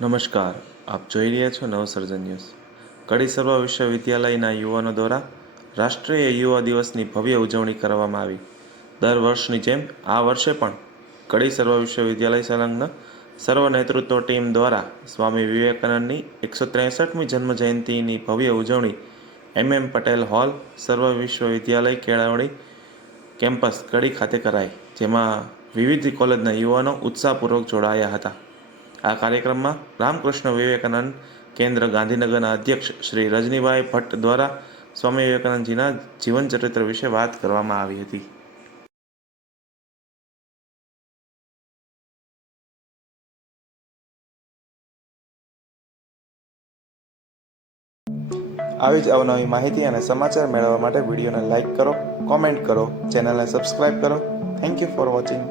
નમસ્કાર, આપ જોઈ રહ્યા છો નવસર્જન ન્યૂઝ. કડી સર્વ વિશ્વવિદ્યાલયના યુવાનો દ્વારા રાષ્ટ્રીય યુવા દિવસની ભવ્ય ઉજવણી કરવામાં આવી. દર વર્ષની જેમ આ વર્ષે પણ કડી સર્વ વિશ્વવિદ્યાલય સંલગ્ન સર્વ નેતૃત્વ ટીમ દ્વારા સ્વામી વિવેકાનંદની એકસો ત્રેસઠમી જન્મજયંતિની ભવ્ય ઉજવણી એમ એમ પટેલ હોલ સર્વ વિશ્વવિદ્યાલય કેળવણી કેમ્પસ કડી ખાતે કરાઈ, જેમાં વિવિધ કોલેજના યુવાનો ઉત્સાહપૂર્વક જોડાયા હતા. આ કાર્યક્રમમાં રામકૃષ્ણ વિવેકાનંદ, કેન્દ્ર ગાંધીનગરના અધ્યક્ષ શ્રી રજનીભાઈ ભટ્ટ દ્વારા સ્વામી વિવેકાનંદજીના જીવન ચરિત્ર વિશે વાત કરવામાં આવી હતી. આવી જ અવનવી માહિતી અને સમાચાર મેળવવા માટે વિડીયોને લાઇક કરો, કોમેન્ટ કરો, ચેનલને સબસ્ક્રાઇબ કરો. Thank you for watching